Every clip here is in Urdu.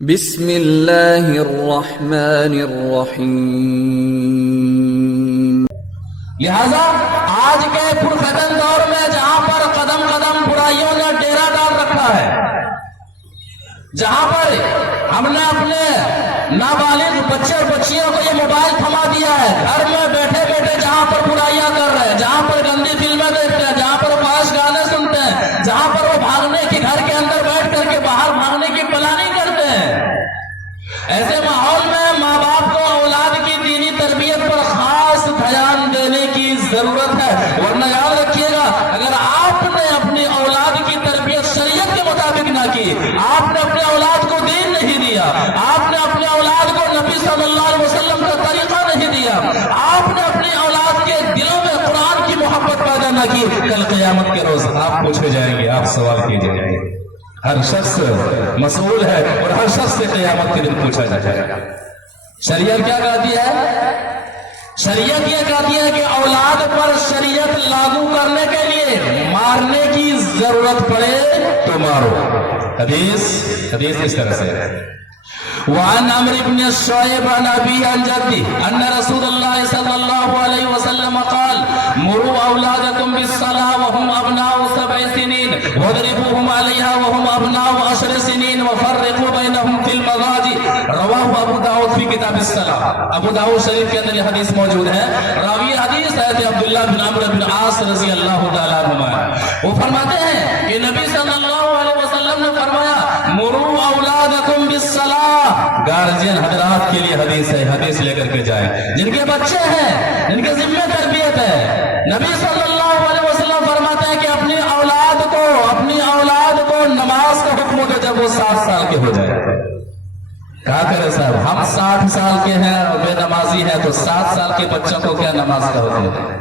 بسم اللہ الرحمن الرحیم۔ لہذا آج کے پرفتن دور میں جہاں پر قدم قدم برائیوں نے ڈیرا ڈال رکھا ہے، جہاں پر ہم نے اپنے نابالغ بچے اور بچیوں کو یہ موبائل تھما دیا ہے، گھر میں بیٹھے بیٹھے جہاں پر برائیاں کر رہے ہیں، جہاں پر گندی فلمیں دیکھتے ہیں، جہاں پر فحش گانے سنتے ہیں، جہاں پر وہ بھاگنے کی گھر کے اندر بیٹھ کر کے باہر بھاگنے کی پلاننگ کرتے ہیں، ایسے ماحول میں ماں باپ کو اولاد کی دینی تربیت پر خاص دھیان دینے کی ضرورت ہے۔ ورنہ یاد رکھیے گا، اگر آپ نے اپنی اولاد کی تربیت شریعت کے مطابق نہ کی، آپ نے اپنے اولاد کو دین نہیں دیا، آپ نے اپنے اولاد کو نبی صلی اللہ علیہ وسلم کا طریقہ نہیں دیا، آپ نے اپنی اولاد کے دلوں میں قرآن کی محبت پیدا نہ کی، کل قیامت کے روز آپ پوچھے جائیں گے، آپ سوال کیے جائیں گے۔ ہر شخص مسئول ہے اور ہر شخص سے قیامت کے دن پوچھا جائے گا۔ شریعت کیا کہتی ہے؟ شریعت یہ کہتی ہے کہ اولاد پر شریعت لاگو کرنے کے لیے مارنے کی ضرورت پڑے تو مارو۔ حدیث اس طرح سے ہے۔ وعن عمرو بن شعيب عن أبيه عن جده أن رسول الله صلى الله عليه وسلم قال مروا أولادكم بالصلاة وهم أبناء 7 سنين واضربوهم عليها وهم أبناء 10 سنين وفرقوا بينهم في المضاجع۔ رواه أبو داود في كتاب الصلاة۔ ابو داود شریف کے اندر یہ حدیث موجود ہے۔ راوی حدیث حضرت عبداللہ بن عمرو بن عاص رضی اللہ تعالیٰ عنہما، وہ فرماتے ہیں کہ نبی صلی اللہ علیہ وسلم نے فرمایا مروا اولادکم بالصلاة۔ گارجین حضرات کے لیے حدیث ہے، حدیث لے کر کے جائیں، جن کے بچے ہیں، جن کے ذمہ تربیت ہے۔ نبی صلی اللہ علیہ وسلم فرماتے ہیں کہ اپنی اولاد کو نماز کا حکم دو جب وہ 7 سال کے ہو جائے۔ کہا کرے صاحب، ہم 60 سال کے ہیں اور بے نمازی ہیں، تو 7 سال کے بچوں کو کیا نماز کا حکم ہے؟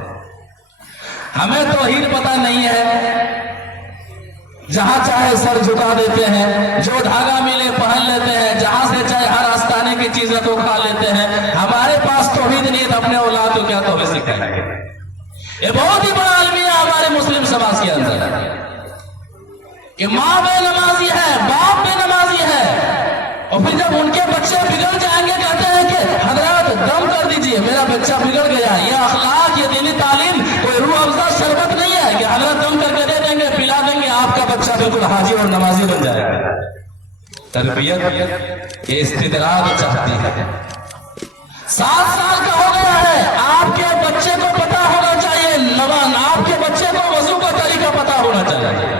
ہمیں توحید پتہ نہیں ہے، جہاں چاہے سر جھکا دیتے ہیں، جو دھاگا ملے پہن لیتے ہیں، جہاں سے چاہے ہر آستانے کی چیزیں کو کھا لیتے ہیں۔ ہمارے پاس توحید نہیں ہے تو اپنے اولاد کو کیا توحید سکھائیں گے؟ یہ بہت ہی بڑا المیہ ہمارے مسلم سماج کے اندر ہے کہ ماں بے نمازی ہے، باپ بے نمازی ہے، اور پھر جب ان کے بچے بگڑ جائیں گے کہتے ہیں کہ حضرات دم کر دیجئے، میرا بچہ بگڑ گیا۔ یہ اخلاق، یہ دینی تعلیم کوئی روح افزا شربت نہیں ہے کہ حضرت دم کر کے دے دیں گے، پلا دیں گے، آپ کا بچہ بالکل حاجی اور نمازی بن جائے گا۔ تربیت یہ استدراج چاہتی ہے۔ 7 سال کا ہو گیا ہے، آپ کے بچے کو پتا ہونا چاہیے آپ کے بچے کو وضو کا طریقہ پتا ہونا چاہیے،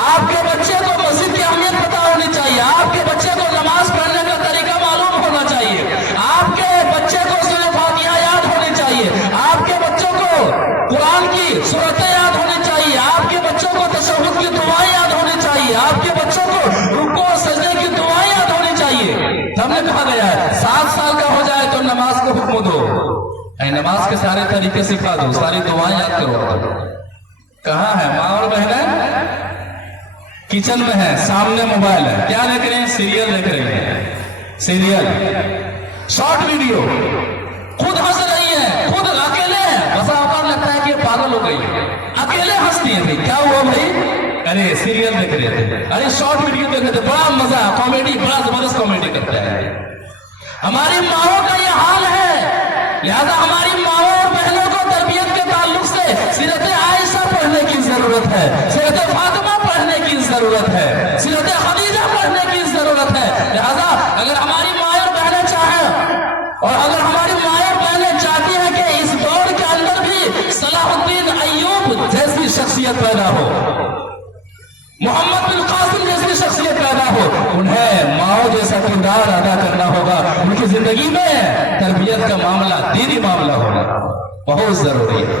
آپ کے بچے کو مسجد کی اہمیت پتا ہونی چاہیے، آپ کے بچے کو نماز پڑھنے کا طریقہ معلوم ہونا چاہیے، آپ کے بچے کو سورہ فاتحہ یاد ہونی چاہیے، آپ کے بچوں کو قرآن کی سورتیں یاد ہونی چاہیے، آپ کے بچوں کو تشہد کی دعائیں یاد ہونی چاہیے، آپ کے بچوں کو رکوع اور سجدے کی دعائیں یاد ہونی چاہیے۔ ہم نے کہا گیا ہے 7 سال کا ہو جائے تو نماز کو حکم دو، نماز کے سارے طریقے سکھا دو، ساری دعائیں یاد کرو۔ کہاں ہے ماں اور بہنیں؟ کچن میں ہے، سامنے موبائل ہے، کیا دیکھ رہے ہیں؟ سیریل دیکھ رہے ہیں، سیریل، شارٹ ویڈیو، خود ہنس رہی ہیں، خود اکیلے ہیں، بس اوقات لگتا ہے کہ پاگل ہو گئی، اکیلے ہنستی ہیں۔ بھائی کیا ہوا بھائی؟ ارے سیریل دیکھ رہے تھے، ارے شارٹ ویڈیو دیکھ رہے تھے، بڑا مزہ، کامیڈی، بڑا زبردست کامیڈی کرتا ہے۔ ہماری ماؤں کا یہ حال ہے، لہذا ہماری ماؤں اور بہنوں کو تربیت کے تعلق سے سیرت عائشہ پڑھنے کی ضرورت ہے، سیرت فاطمہ پڑھنے کی ضرورت ہے، سیرت خدیجہ پڑھنے کی ضرورت ہے۔ لہذا اگر ہماری ماں اور بہنیں چاہیں، اور اگر ہماری ماں اور بہنیں چاہتی ہیں کہ اس دور کے اندر بھی صلاح الدین ایوب جیسی شخصیت پیدا ہو، محمد بن قاسم جیسی شخصیت پیدا ہو، انہیں ماؤں جیسا کردار ادا کرنا ہوگا۔ ان کی زندگی میں تربیت کا معاملہ، دینی معاملہ ہونا بہت ضروری ہے۔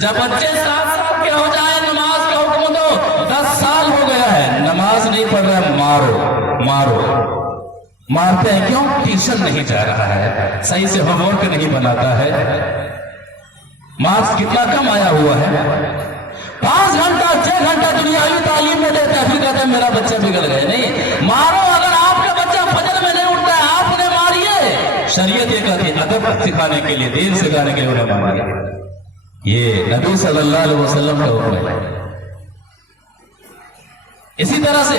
جب بچے 7 سال کے ہو جائے نماز کا حکم دو، 10 سال ہو گیا ہے نماز نہیں پڑھ رہا، مارو۔ مارتے ہیں کیوں؟ ٹیوشن نہیں جا رہا ہے، صحیح سے ہوم ورک نہیں بناتا ہے، مارکس کتنا کم آیا ہوا ہے، 5 گھنٹہ 6 گھنٹہ دنیاوی تعلیم میں دیتے ہیں، پھر کہتے ہیں میرا بچہ بگڑ گیا۔ نہیں مارو، اگر آپ کا بچہ فجر میں نہیں اٹھتا ہے آپ انہیں ماریے۔ شریعت یہ کہتی ہے ادب سکھانے کے لیے، دین سکھانے کے لیے انہیں ماریے، یہ نبی صلی اللہ علیہ وسلم کا حکم ہے۔ اسی طرح سے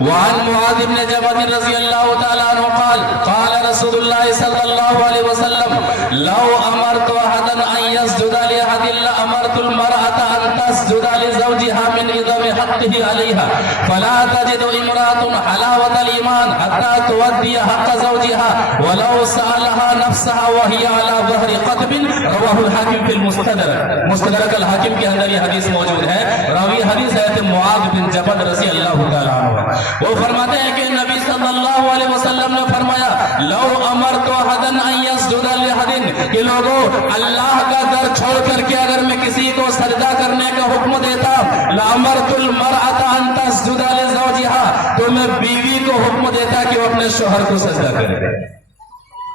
وعن معاذ بن جبل رضي الله تعالى عنه قال قال رسول الله صلى الله عليه وسلم لو أمرت أحدا أن يسجد لأحد لأمرت المرأة أن تسجد لزوجها من عظم حقه عليها فلا تجد امرأة حلاوة الإيمان حتى تؤدي حق زوجها ولو سألها نفسها وهي على ظهر قطب. رواه الحاکم في المستدرک. مستدرک الحاکم کے اندر یہ حدیث موجود ہے. راوی حدیث ہے معاذ بن جبل رضی اللہ تعالیٰ عنہ. وہ فرماتے ہیں کہ نبی صلی اللہ علیہ وسلم نے فرمایا لو امرت احدا ان يسجد لاحد، کہ لوگوں اللہ کا در چھوڑ کر کے اگر میں کسی کو سجدہ کرنے کا حکم دیتا لامرت المرأة ان تسجد لزوجها، تو میں بیوی کو حکم دیتا کہ وہ اپنے شوہر کو سجدہ کرے.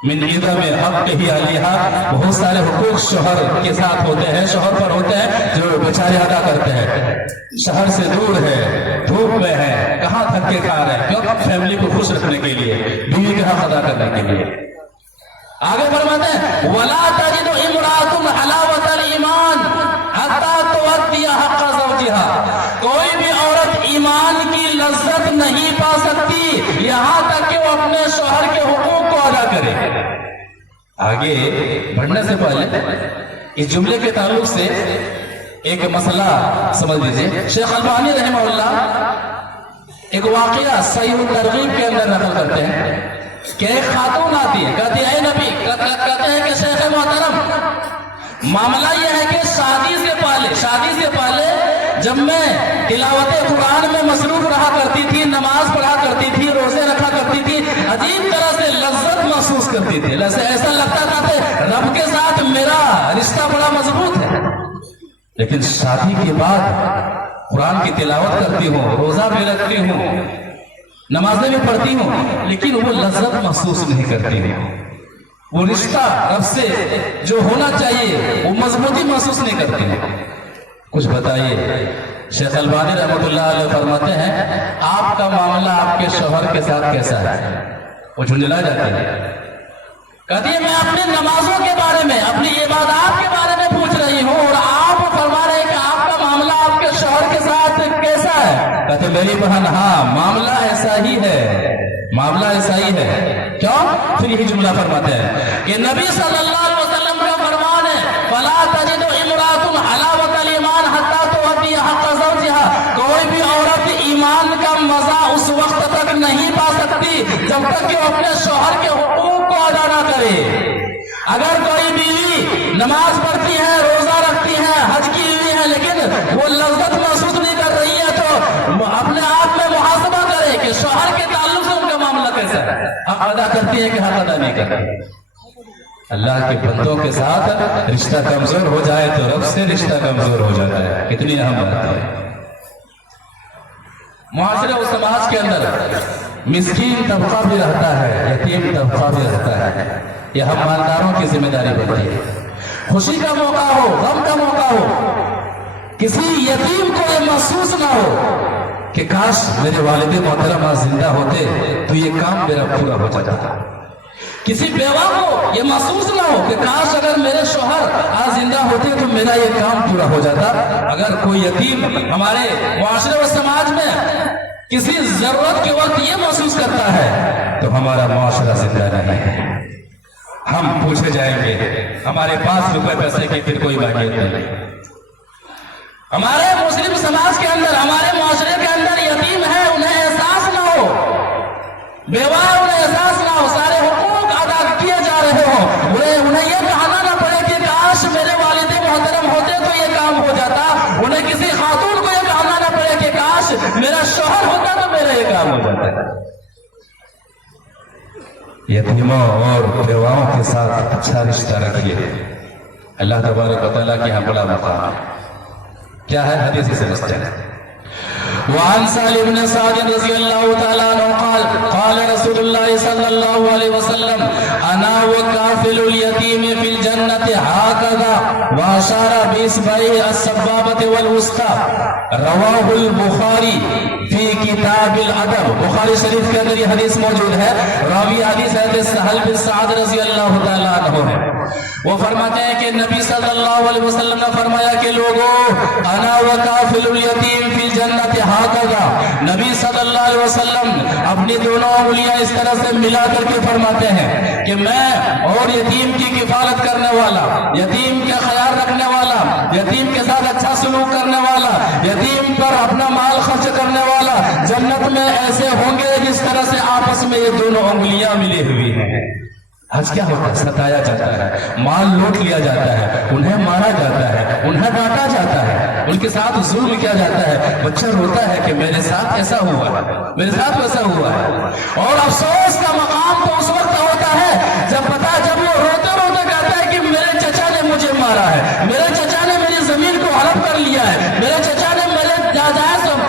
من عظم حقه علیہا، بہت سارے حقوق شوہر کے ساتھ ہوتے ہیں، شوہر پر ہوتے ہیں جو بیچارے ادا کرتے ہیں. شہر سے دور ہے، دھوپ میں ہے، کہاں تھک کے کھا رہے ہیں، کیوں؟ فیملی کو خوش رکھنے کے لیے، بیوی کے حق ادا کرنے کے لیے. آگے فرماتے ہیں وَلَا تَجِدُ امْرَأَةٌ حَلَاوَةَ الْإِيمَانِ حَتَّى تُؤَدِّيَ حَقَّ زَوْجِهَا، کوئی بھی عورت ایمان کی لذت نہیں پا سکتی یہاں تک کہ وہ اپنے شوہر کے حقوق کو ادا کرے. آگے بڑھنے سے پہلے اس جملے کے تعلق سے ایک مسئلہ سمجھ لیجئے. شیخ البانی رحمہ اللہ ایک واقعہ صحیح الترغیب کے اندر نقل کرتے ہیں کہ ایک خاتون آتی ہے، کہتی ہے اے نبی، کہتے ہیں کہ شیخ محترم معاملہ یہ ہے کہ شادی سے پہلے جب میں تلاوت قرآن میں مصروف رہا کرتی تھی، نماز پڑھا کرتی تھی، روزے رکھا کرتی تھی، عجیب طرح سے لذت محسوس کرتی تھی، ایسا لگتا تھا کہ رب کے ساتھ میرا رشتہ بڑا مضبوط ہے. لیکن شادی کے بعد قرآن کی تلاوت کرتی ہوں، روزہ بھی رکھتی ہوں، نمازیں بھی پڑھتی ہوں، لیکن وہ لذت محسوس نہیں کرتی ہوں، وہ رشتہ رب سے جو ہونا چاہیے وہ مضبوطی محسوس نہیں کرتی ہوں. کچھ بتائیے. شیخ البانی رحمۃ اللہ علیہ فرماتے ہیں آپ کا معاملہ آپ کے شوہر کے ساتھ کیسا ہے؟ وہ جھنجھلا جاتی ہے، کہتی ہے میں اپنی نمازوں کے بارے میں، اپنی عبادات کے بارے میں پوچھ رہی ہوں اور آپ فرما رہے ہیں کہ آپ کا معاملہ آپ کے شوہر کے ساتھ کیسا ہے؟ کہتے میری بہن ہاں معاملہ ایسا ہی ہے، معاملہ ایسا ہی ہے. کیوں؟ پھر یہی جملہ فرماتے ہیں کہ نبی صلی اللہ علیہ وسلم کا فرمان ہے فَلَا تَجِدُ امْرَأَةٌ حَلَاوَةَ الْإِيمَانِ حَتَّى تُؤَدِّيَ حَقَّ زَوْجِهَا، کوئی بھی عورت ایمان کا مزہ اس وقت تک نہیں پا سکتی جب تک کہ وہ اپنے شوہر کے حقوق کو ادا نہ کرے. اگر کوئی بیوی نماز پڑھتی ہے، روزہ رکھتی ہے، حج کی ہوئی ہے، لیکن وہ لذت محسوس نہیں کر رہی ہے تو اپنے آپ میں محاسبہ کرے کہ شوہر کے تعلق سے ان کا معاملہ کیسا ہے، حق ادا کرتی ہے کہ حق ادا نہیں کرتی. اللہ کے بندوں کے ساتھ رشتہ کمزور ہو جائے تو رب سے رشتہ کمزور ہو جاتا ہے. کتنی اہم بات ہے. معاشرے و سماج کے اندر مسکین طبقہ بھی رہتا ہے، یتیم طبقہ بھی رہتا ہے. یہ ہم مالداروں کی ذمہ داری بنتی ہے. خوشی کا موقع ہو، غم کا موقع ہو، کسی یتیم کو یہ محسوس نہ ہو کہ کاش میرے والد محترم زندہ ہوتے تو یہ کام میرا پورا ہو جاتا. کسی بیوہ کو یہ محسوس نہ ہو کہ کاش اگر میرے شوہر آج زندہ ہوتے تو میرا یہ کام پورا ہو جاتا. اگر کوئی یتیم ہمارے معاشرے و سماج میں کسی ضرورت کے وقت یہ محسوس کرتا ہے تو ہمارا معاشرہ زندہ نہیں ہے. ہم پوچھے جائیں گے ہمارے پاس روپے پیسے کی پھر کوئی باقیت نہیں. ہمارے مسلم سماج کے اندر ہمارے معاشرے کے اندر یتیم ہے انہیں احساس نہ ہو, بیوہ انہیں احساس نہ ہو, سارے حقوق ادا کیے جا رہے ہوں, انہیں یہ کہنا نہ پڑے کہ کاش میرے والد محترم ہوتے تو یہ کام ہو جاتا, انہیں کسی خاتون کو یہ کہنا نہ پڑے کہ کاش میرا شوہر ہوتا تو میرا یہ کام ہو جاتا. یتیموں اور بیواؤں کے ساتھ اچھا رشتہ رکھیے. اللہ تبارک و تعالیٰ کی ہم بڑا مقام کیا ہے, حدیث سے مسئلہ ہے. وعن سالم بن سعد رضی اللہ تعالیٰ عنہ قال قال رسول اللہ صلی اللہ علیہ وسلم انا وکافل الیتیم فی الجنت هكذا واشار باصبعه السبابة والوسطى رواہ البخاری فی کتاب الادب. بخاری شریف کے اندر یہ حدیث موجود ہے. راوی حدیث ہے سہل بن سعد رضی اللہ تعالیٰ عنہ ہے. وہ فرماتے ہیں کہ نبی صلی اللہ علیہ وسلم نے فرمایا کہ لوگوں انا وکافل الیتیم فی الجنت هكذا, نبی صلی اللہ علیہ وسلم اپنی دونوں انگلیاں اس طرح سے ملا کر کے فرماتے ہیں کہ میں اور یتیم کی کفالت کرنے والا, یتیم کا خیال رکھنے والا, یتیم کے ساتھ اچھا سلوک کرنے والا, یتیم پر اپنا مال خرچ کرنے والا جنت میں ایسے ہوں گے جس طرح سے آپس میں یہ دونوں انگلیاں ملی ہوئی ہیں. آج کیا ہوتا ہے, ستایا جاتا ہے, مال لوٹ لیا جاتا ہے, انہیں مارا جاتا ہے, انہیں ڈانٹا جاتا ہے, ان کے ساتھ ظلم کیا جاتا ہے. بچہ روتا ہے کہ میرے ساتھ ایسا ہوا ہے, میرے ساتھ ویسا ہوا ہے. اور افسوس کا مقام تو اس وقت ہوتا ہے جب وہ روتے روتے کہتا ہے کہ میرے چچا نے مجھے مارا ہے, میرے چچا نے میری زمین کو ہڑپ کر لیا ہے, میرے چچا نے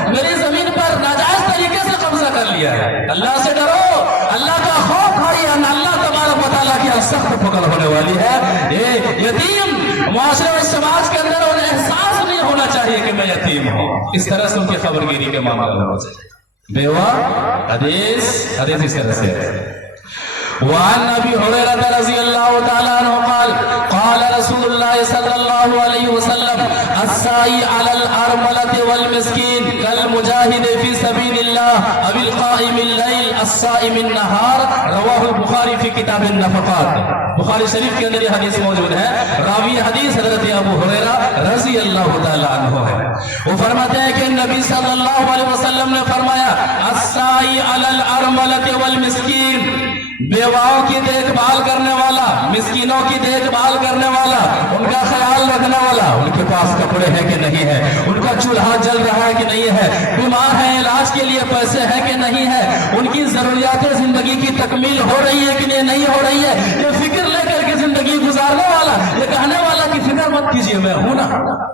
میری زمین پر ناجائز طریقے سے قبضہ کر لیا ہے. اللہ سے ڈرو, اللہ کا خوف ہے, اللہ تبارک و تعالیٰ کی سخت پکڑ ہونے والی ہے. یہ یتیم معاشرے اور سماج کے اندر انہیں احساس نہیں ہونا چاہیے کہ میں یتیم ہوں, اس طرح سے ان کی خبر گیری کے معاملہ ہونا چاہیے. بیوہ حدیث اس طرح سے ہے. وعن ابی ہریرہ رضی اللہ تعالیٰ عنہ قال قال رسول اللہ صلی اللہ علیہ وسلم السائی علی الارملة والمسکین کالمجاہد فی سبیل اللہ ابی القائم اللیل الصائم النہار. رواہ البخاری فی کتاب النفقات. بخاری شریف کے اندر یہ حدیث موجود ہے. راوی حدیث حضرت ابو ہریرہ رضی اللہ تعالیٰ عنہ ہے. وہ فرماتے ہیں کہ نبی صلی اللہ علیہ وسلم نے فرمایا السائی علی الارملة والمسکین, بیواؤں کی دیکھ بھال کرنے والا, مسکینوں کی دیکھ بھال کرنے والا, ان کا خیال رکھنے والا, ان کے پاس کپڑے ہیں کہ نہیں ہے, ان کا چولہا جل رہا ہے کہ نہیں ہے, بیمار ہے علاج کے لیے پیسے ہیں کہ نہیں ہے, ان کی ضروریات زندگی کی تکمیل ہو رہی ہے کہ نہیں ہو رہی ہے, یہ فکر لے کر کے زندگی گزارنے والا, یہ کہنے والا کہ فکر مت کیجیے میں ہوں نا,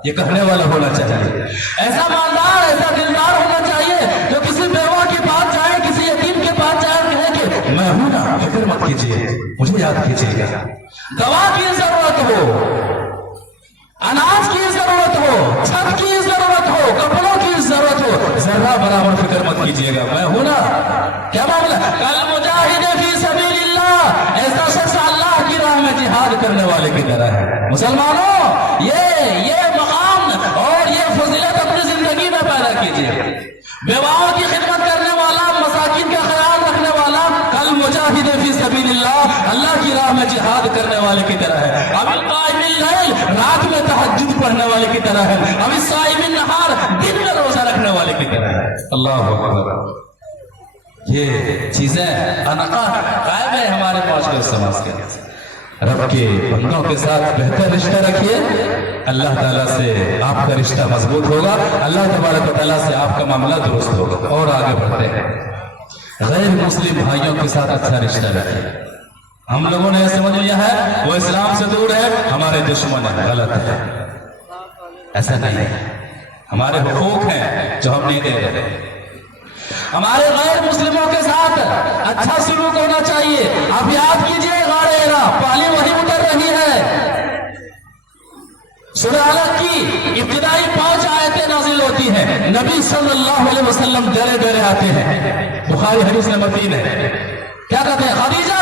یہ کہنے والا ہونا چاہیے. ایسا مالدار, ایسا دلدار ہونا چاہیے جو کسی بیوہ کے پاس جائے, کسی یتیم کے پاس جائے اور کہے کہ میں ہوں نا, فکر مت کیجیے, مجھے یاد کیجیے گا. دوا کی ضرورت ہو, اناج کی ضرورت ہو, چھت کی ضرورت ہو, کپڑوں کی ضرورت ہو, ذرہ برابر فکر مت کیجیے گا, میں ہوں نا. کیا معاملہ, کل مجاہد فی سبیل اللہ, ایسا شخص اللہ کی راہ میں جہاد کرنے والے کی طرح ہے. مسلمانوں, یہ مقام اور یہ فضیلت اپنی زندگی میں پیدا کیجیے. بیواؤں کی خدمت کرنے والا, مساکین کا خیال رکھنے والا, کل مجاہد فی سبیل اللہ, اللہ کی راہ میں جہاد کرنے والے کی طرح ہے. اب القائم اللیل, رات میں تہجد پڑھنے والے کی طرح ہے. اب الصائم النہار, دن میں روزہ رکھنے والے کی طرح ہے. اللہ اکبر. یہ چیزیں قائم ہے ہمارے معاشرے سماج کے. رب کے بندوں کے ساتھ بہتر رشتہ رکھیے, اللہ تعالیٰ سے آپ کا رشتہ مضبوط ہوگا, اللہ تبارک و تعالیٰ سے آپ کا معاملہ درست ہوگا. اور آگے بڑھتے ہیں, غیر مسلم بھائیوں کے ساتھ اچھا رشتہ رکھیے. ہم لوگوں نے سمجھ لیا ہے وہ اسلام سے دور ہے, ہمارے دشمن ہے, غلط ہے. ایسا نہیں ہے, ہمارے حقوق ہیں جو ہم نہیں دے رہے. ہمارے غیر مسلموں کے ساتھ اچھا سلوک ہونا چاہیے. آپ یاد کیجئے غار ہیرا, پانی وہی اتر رہی ہے. سورہ علق کی ابتدائی 5 آیتیں نازل ہوتی ہیں, نبی صلی اللہ علیہ وسلم ڈرے ڈرے آتے ہیں. بخاری حدیث نمبر 3 ہے. کیا کہتے ہیں, خدیجہ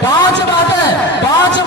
5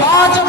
5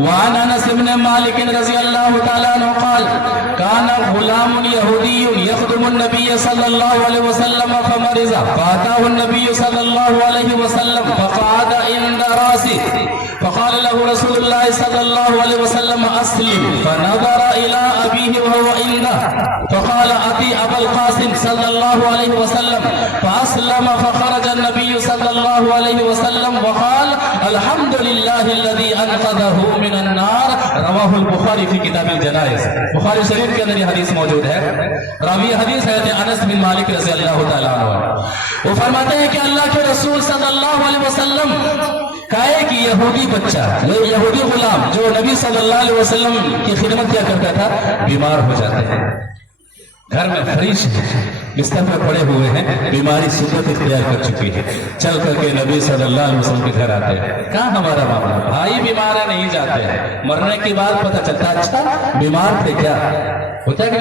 وعن انس بن مالك رضي الله تعالى عنه قال كان غلام يهودي يخدم النبي صلى الله عليه وسلم فمرض فاتاه النبي صلى الله عليه وسلم فقعد عند راسه فقال له رسول الله صلى الله عليه وسلم اسلم فنظر الى ابيه وهو عنده فقال اتي ابا القاسم صلى الله عليه وسلم فاسلم فخرج النبي صلى الله عليه وسلم وقال الحمد لله الذي انقذه من النار رواہ البخاری فی کتاب الجنائز۔ بخاری شریف کے اندر یہ حدیث موجود ہے۔ راوی حدیث ہے انس بن مالک رضی اللہ تعالیٰ عنہ، وہ فرماتے ہیں کہ اللہ کے رسول صلی اللہ علیہ وسلم کا ایک یہودی بچہ، یہودی غلام جو نبی صلی اللہ علیہ وسلم کی خدمت کیا کرتا تھا، بیمار ہو جاتے ہیں۔ گھر میں فریش بستر پہ پڑے ہوئے ہیں، بیماری شدت اختیار کر چکی ہے، چل کر کے نبی صلی اللہ علیہ وسلم کے گھر آتے ہیں۔ کہاں ہمارا معاملہ؟ بھائی بیمار ہے، نہیں جاتے ہیں، مرنے کے بعد پتہ چلتا اچھا بیمار تھے کیا ہوتا ہے کہ